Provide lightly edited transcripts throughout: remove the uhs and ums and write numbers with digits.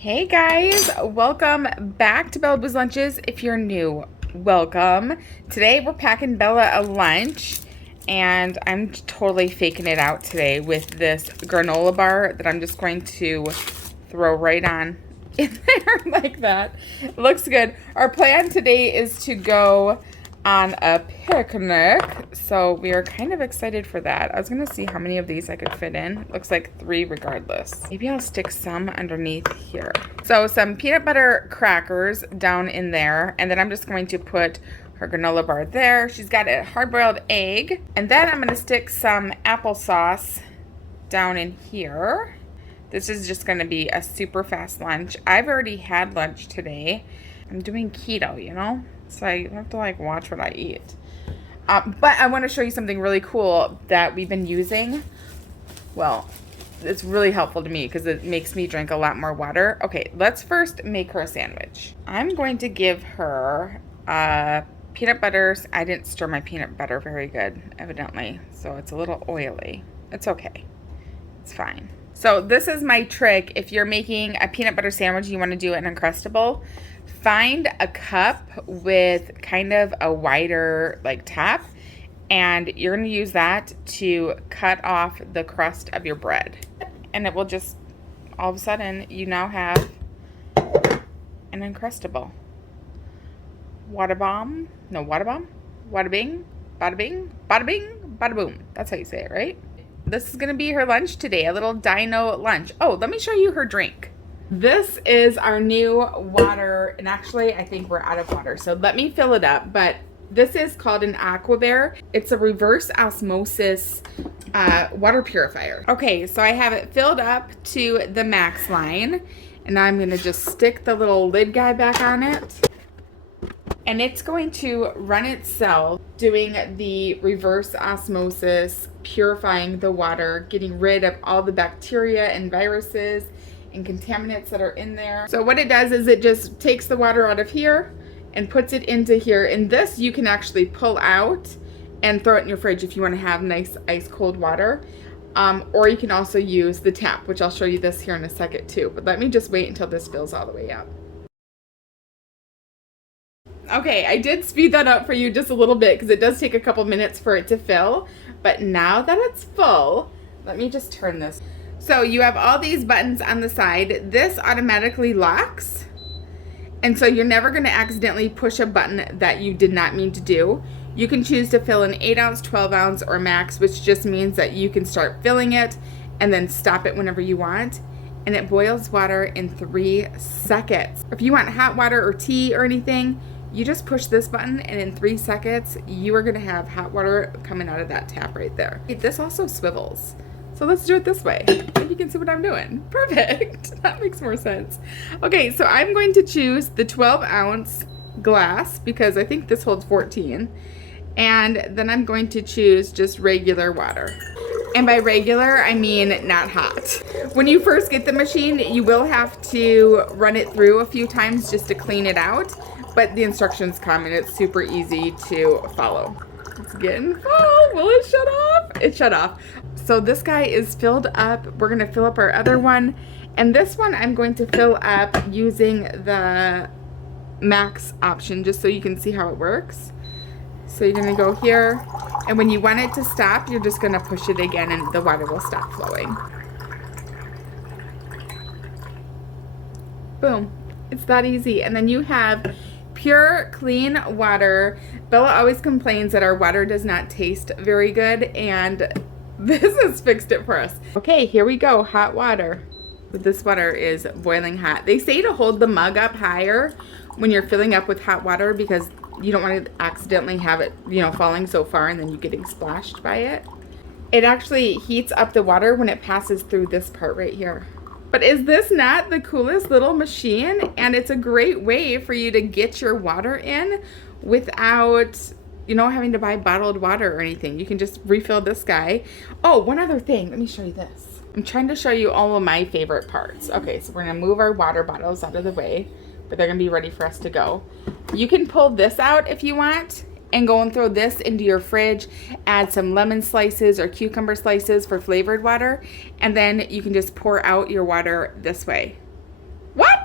Hey guys, welcome back to Bellabooslunches. If you're new, welcome. Today we're packing Bella a lunch and I'm totally faking it out today with this granola bar that I'm just going to throw right on in there like that. It looks good. Our plan today is to go on a picnic, so we are kind of excited for that. I was gonna see how many of these I could fit in. Looks like 3 regardless. Maybe I'll stick some underneath here. So some peanut butter crackers down in there, and then I'm just going to put her granola bar there. She's got a hard-boiled egg, and then I'm gonna stick some applesauce down in here. This is just gonna be a super fast lunch. I've already had lunch today. I'm doing keto, you know? So I have to like watch what I eat. But I want to show you something really cool that we've been using. Well, it's really helpful to me because it makes me drink a lot more water. Okay, let's first make her a sandwich. I'm going to give her peanut butters. I didn't stir my peanut butter very good, evidently. So it's a little oily. It's okay. It's fine. So this is my trick. If you're making a peanut butter sandwich, you want to do an Uncrustable. Find a cup with kind of a wider like top, and you're going to use that to cut off the crust of your bread. And it will just, all of a sudden, you now have an Uncrustable. Wada bomb? No, wada bomb? Wada bing? Bada bing? Bada bing? Bada boom. That's how you say it, right? This is going to be her lunch today, a little dino lunch. Oh, let me show you her drink. This is our new water, and actually I think we're out of water, so let me fill it up. But this is called an Aquibear. It's a reverse osmosis water purifier. Okay, so I have it filled up to the max line, and I'm gonna just stick the little lid guy back on it. And it's going to run itself, doing the reverse osmosis, purifying the water, getting rid of all the bacteria and viruses and contaminants that are in there. So what it does is it just takes the water out of here and puts it into here. And this you can actually pull out and throw it in your fridge if you want to have nice ice cold water. Or you can also use the tap, which I'll show you this here in a second too. But let me just wait until this fills all the way up. Okay, I did speed that up for you just a little bit because it does take a couple minutes for it to fill. But now that it's full, let me just turn this. So you have all these buttons on the side. This automatically locks. And so you're never going to accidentally push a button that you did not mean to do. You can choose to fill an 8 ounce, 12 ounce, or max, which just means that you can start filling it and then stop it whenever you want. And it boils water in 3 seconds. If you want hot water or tea or anything, you just push this button and in 3 seconds, you are going to have hot water coming out of that tap right there. This also swivels. So let's do it this way. You can see what I'm doing. Perfect. That makes more sense. Okay, so I'm going to choose the 12 ounce glass because I think this holds 14. And then I'm going to choose just regular water. And by regular, I mean not hot. When you first get the machine, you will have to run it through a few times just to clean it out. But the instructions come and it's super easy to follow. It's getting full. Will it shut off? It shut off. So this guy is filled up. We're going to fill up our other one. And this one I'm going to fill up using the max option just so you can see how it works. So you're going to go here. And when you want it to stop, you're just going to push it again and the water will stop flowing. Boom. It's that easy. And then you have pure, clean water. Bella always complains that our water does not taste very good, and this has fixed it for us. Okay, here we go, hot water. This water is boiling hot. They say to hold the mug up higher when you're filling up with hot water because you don't want to accidentally have it, falling so far and then you getting splashed by it. It actually heats up the water when it passes through this part right here. But is this not the coolest little machine? And it's a great way for you to get your water in without, having to buy bottled water or anything. You can just refill this guy. Oh, one other thing. Let me show you this. I'm trying to show you all of my favorite parts. Okay, so we're going to move our water bottles out of the way, but they're going to be ready for us to go. You can pull this out if you want and go and throw this into your fridge, add some lemon slices or cucumber slices for flavored water, and then you can just pour out your water this way. What?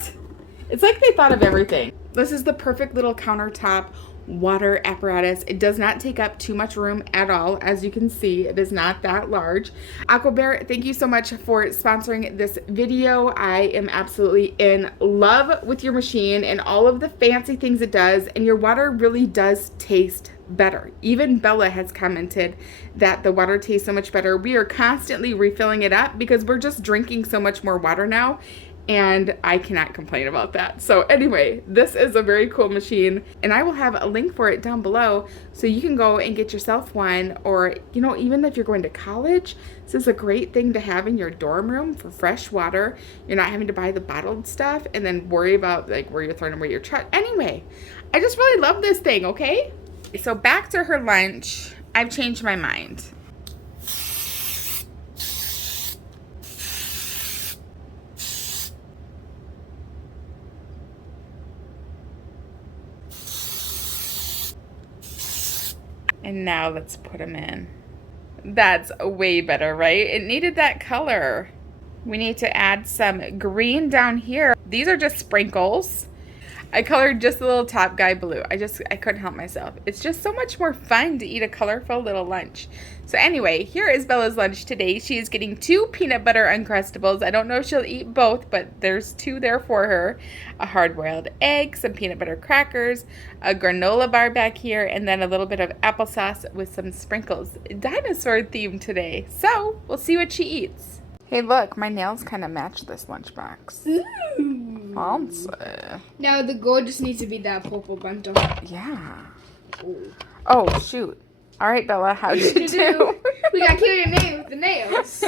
It's like they thought of everything. This is the perfect little countertop water apparatus. It does not take up too much room at all. As you can see, it is not that large. Aquibear, thank you so much for sponsoring this video. I am absolutely in love with your machine and all of the fancy things it does, and your water really does taste better. Even Bella has commented that the water tastes so much better. We are constantly refilling it up because we're just drinking so much more water now, and I cannot complain about that. So anyway, this is a very cool machine, and I will have a link for it down below so you can go and get yourself one, or you know, even if you're going to college, this is a great thing to have in your dorm room for fresh water. You're not having to buy the bottled stuff and then worry about like where you're throwing away your trash. Anyway, I just really love this thing, okay? So back to her lunch. I've changed my mind. And now let's put them in. That's way better, right? It needed that color. We need to add some green down here. These are just sprinkles. I colored just a little top guy blue. I couldn't help myself. It's just so much more fun to eat a colorful little lunch. So anyway, here is Bella's lunch today. She is getting 2 peanut butter Uncrustables. I don't know if she'll eat both, but there's 2 there for her. A hard-boiled egg, some peanut butter crackers, a granola bar back here, and then a little bit of applesauce with some sprinkles. Dinosaur theme today. So we'll see what she eats. Hey, look, my nails kind of match this lunchbox. Ooh. Fancy. Now the goal just needs to be that purple bundle. Yeah. Ooh. Oh, shoot. All right, Bella, how'd you do? We got to kill your name with the nails.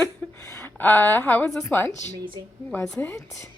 How was this lunch? Amazing. Was it?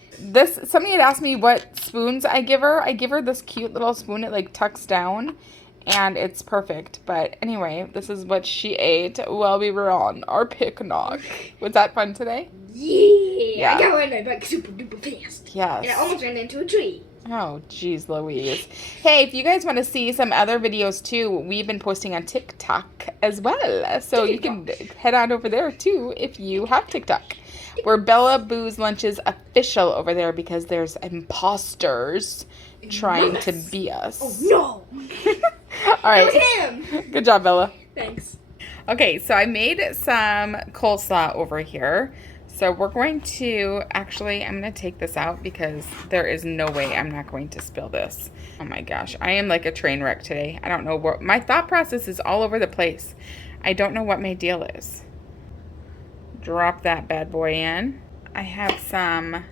Somebody had asked me what spoons I give her. I give her this cute little spoon. It like tucks down, and it's perfect. But anyway, this is what she ate while we were on our picnic. Was that fun today? Yeah. I got one my bike super duper fast. Yes. And I almost ran into a tree. Oh, geez Louise. Hey, if you guys want to see some other videos too, we've been posting on TikTok as well. So you can head on over there too if you have TikTok. We're Bellabooslunches official over there because there's imposters trying to be us. Oh, no. All right. That was him. Good job, Bella. Thanks. Okay, so I made some coleslaw over here. So we're going to, actually, I'm going to take this out because there is no way I'm not going to spill this. Oh my gosh, I am like a train wreck today. I don't know what, my thought process is all over the place. I don't know what my deal is. Drop that bad boy in. I have some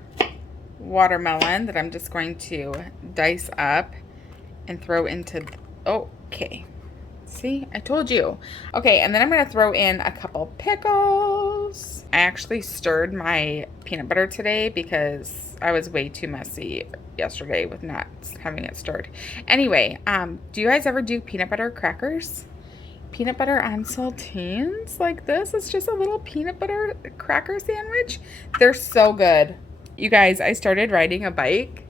watermelon that I'm just going to dice up and throw into, okay. See, I told you. Okay, and then I'm going to throw in a couple pickles. I actually stirred my peanut butter today because I was way too messy yesterday with not having it stirred. Anyway, do you guys ever do peanut butter crackers? Peanut butter on saltines like this? It's just a little peanut butter cracker sandwich. They're so good. You guys, I started riding a bike.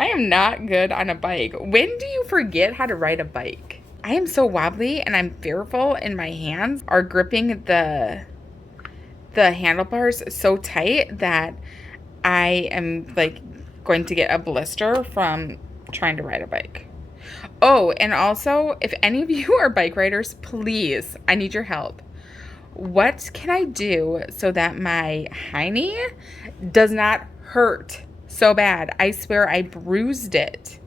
I am not good on a bike. When do you forget how to ride a bike? I am so wobbly and I'm fearful, and my hands are gripping the handlebars so tight that I am like going to get a blister from trying to ride a bike. Oh, and also, if any of you are bike riders, please, I need your help. What can I do so that my hiney does not hurt so bad? I swear I bruised it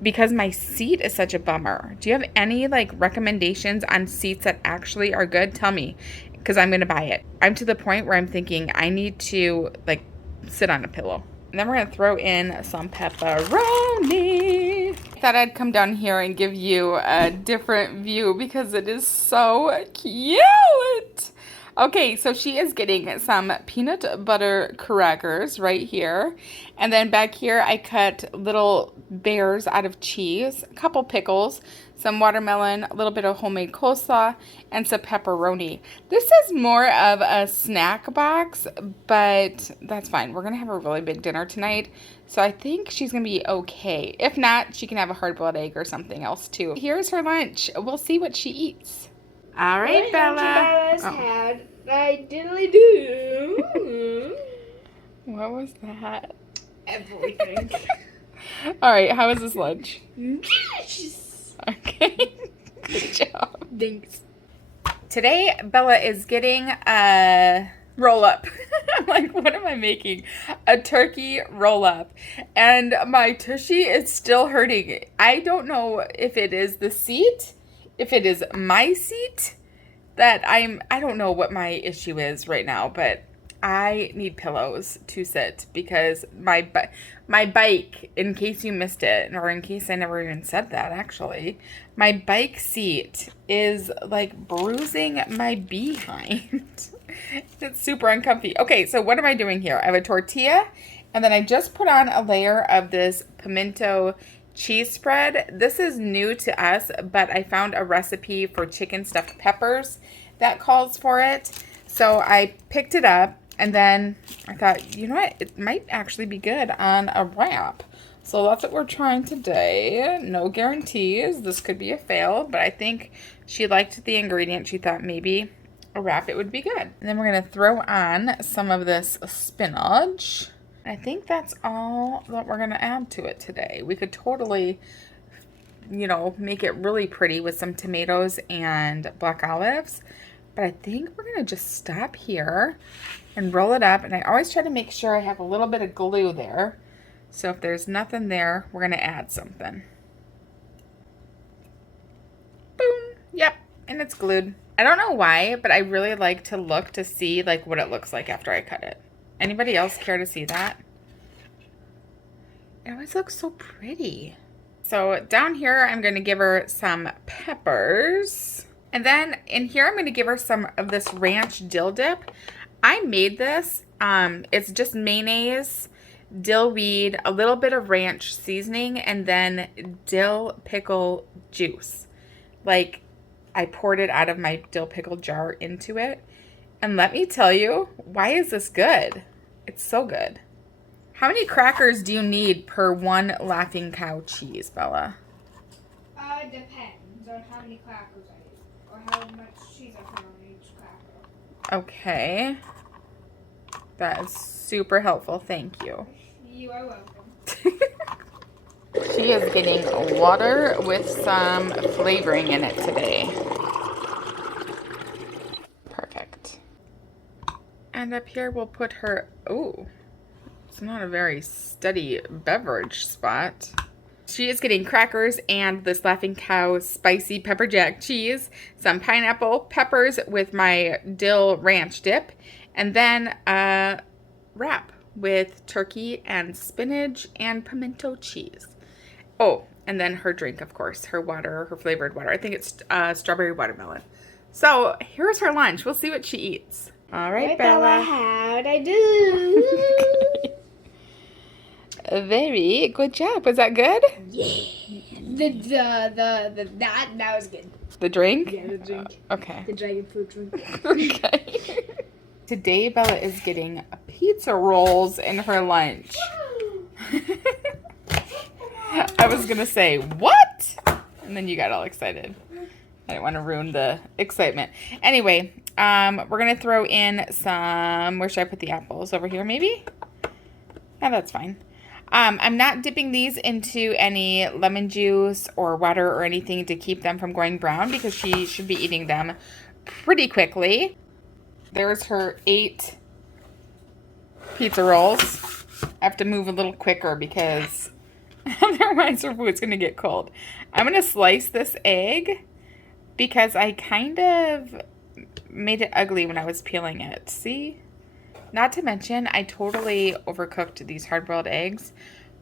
because my seat is such a bummer. Do you have any like recommendations on seats that actually are good? Tell me, because I'm gonna buy it. I'm to the point where I'm thinking I need to like sit on a pillow. And then we're gonna throw in some pepperoni. Thought I'd come down here and give you a different view because it is so cute. Okay, so she is getting some peanut butter crackers right here. And then back here, I cut little bears out of cheese, a couple pickles, some watermelon, a little bit of homemade coleslaw, and some pepperoni. This is more of a snack box, but that's fine. We're going to have a really big dinner tonight, so I think she's going to be okay. If not, she can have a hard-boiled egg or something else too. Here's her lunch. We'll see what she eats. All right, Bella. Had I diddly do. What was that? Everything. All right, how is this lunch? Delicious. Okay. Good job. Thanks. Today, Bella is getting a roll-up. I'm like, what am I making? A turkey roll-up. And my tushy is still hurting. I don't know if it is the seat, if it is my seat, I don't know what my issue is right now, but I need pillows to sit because my bike, in case you missed it, or in case I never even said that, actually, my bike seat is like bruising my behind. It's super uncomfy. Okay, so what am I doing here? I have a tortilla, and then I just put on a layer of this pimento cheese spread. This is new to us, but I found a recipe for chicken stuffed peppers that calls for it. So I picked it up, and then I thought, you know what? It might actually be good on a wrap. So that's what we're trying today. No guarantees. This could be a fail, but I think she liked the ingredient. She thought maybe a wrap it would be good. And then we're going to throw on some of this spinach. I think that's all that we're going to add to it today. We could totally, you know, make it really pretty with some tomatoes and black olives. But I think we're going to just stop here and roll it up. And I always try to make sure I have a little bit of glue there. So if there's nothing there, we're going to add something. Boom. Yep. And it's glued. I don't know why, but I really like to look to see like what it looks like after I cut it. Anybody else care to see that? It always looks so pretty. So down here, I'm going to give her some peppers. And then in here, I'm going to give her some of this ranch dill dip. I made this. It's just mayonnaise, dill weed, a little bit of ranch seasoning, and then dill pickle juice. Like, I poured it out of my dill pickle jar into it. And let me tell you, why is this good? It's so good. How many crackers do you need per one Laughing Cow cheese, Bella? Depends on how many crackers I eat, or how much cheese I put on each cracker. Okay. That is super helpful. Thank you. You are welcome. She is getting water with some flavoring in it today. Perfect. And up here we'll put her, ooh, it's not a very steady beverage spot. She is getting crackers and this Laughing Cow spicy pepper jack cheese, some pineapple, peppers with my dill ranch dip, and then a wrap with turkey and spinach and pimento cheese. Oh, and then her drink, of course, her water, her flavored water. I think it's strawberry watermelon. So here's her lunch. We'll see what she eats. All right, Bella. How'd I do? Very good job. Was that good? Yeah. That was good. The drink? Yeah, the drink. Okay. The dragon fruit drink. Okay. Today, Bella is getting pizza rolls in her lunch. I was going to say, what? And then you got all excited. I didn't want to ruin the excitement. Anyway, we're going to throw in some, where should I put the apples? Over here, maybe? Yeah, that's fine. I'm not dipping these into any lemon juice or water or anything to keep them from going brown because she should be eating them pretty quickly. There's her 8 pizza rolls. I have to move a little quicker because otherwise her food's going to get cold. I'm going to slice this egg because I kind of made it ugly when I was peeling it. See? Not to mention, I totally overcooked these hard-boiled eggs,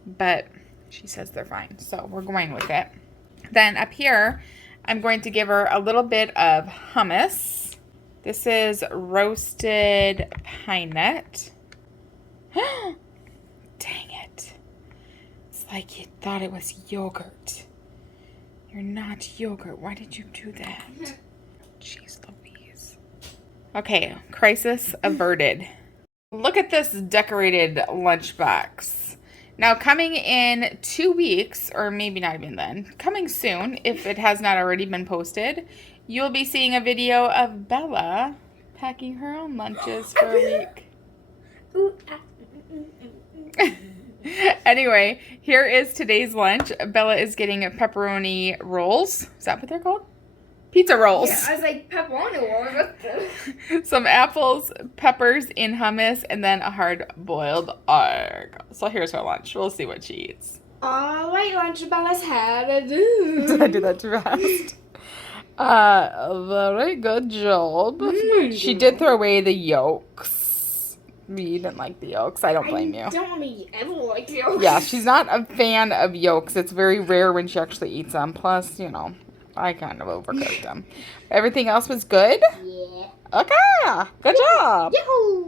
but she says they're fine, so we're going with it. Then up here, I'm going to give her a little bit of hummus. This is roasted pine nut. Dang it. It's like you thought it was yogurt. You're not yogurt. Why did you do that? Jeez Louise. Okay, crisis averted. Look at this decorated lunchbox. Now coming in 2 weeks, or maybe not even then, coming soon, if it has not already been posted, you'll be seeing a video of Bella packing her own lunches for a week. Anyway, here is today's lunch. Bella is getting pepperoni rolls. Is that what they're called? Pizza rolls. Yeah, I was like, pepperoni rolls. What the? Some apples, peppers in hummus, and then a hard-boiled egg. So here's her lunch. We'll see what she eats. All right, Lunch Bella's had do. Did I do that too fast? Very good job. She did throw away the yolks. You didn't like the yolks. I don't blame you. I don't really ever like yolks. Yeah, she's not a fan of yolks. It's very rare when she actually eats them. Plus, you know, I kind of overcooked them. Everything else was good? Yeah. Okay. Good job. Yahoo!